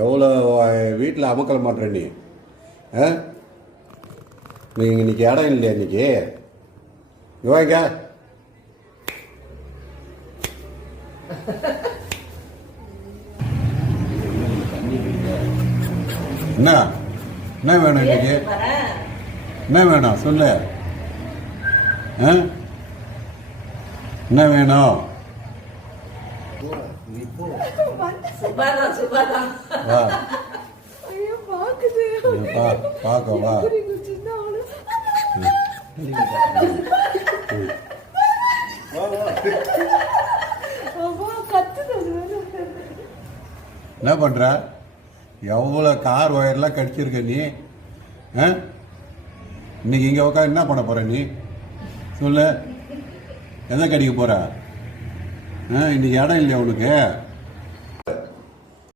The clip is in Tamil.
எவ்வளோ வீட்டில் அமக்கல மாட்டேற நீ? நீங்கள் இன்னைக்கு இடம் இல்லையா? இன்னைக்கு வாங்க. என்ன என்ன வேணும் இன்னைக்கு? என்ன வேணும் சொல்லு. என்ன வேணும்? பார்க்க வா. என்ன பண்ற? எவ்வளோ கார் ஒயர்லாம் கடிச்சிருக்க நீ? இன்னைக்கு இங்கே உட்காந்து என்ன பண்ண போற நீ சொல்லு. எதை கடிக்க போற? இன்னைக்கு இடம் இல்லையா உனக்கு?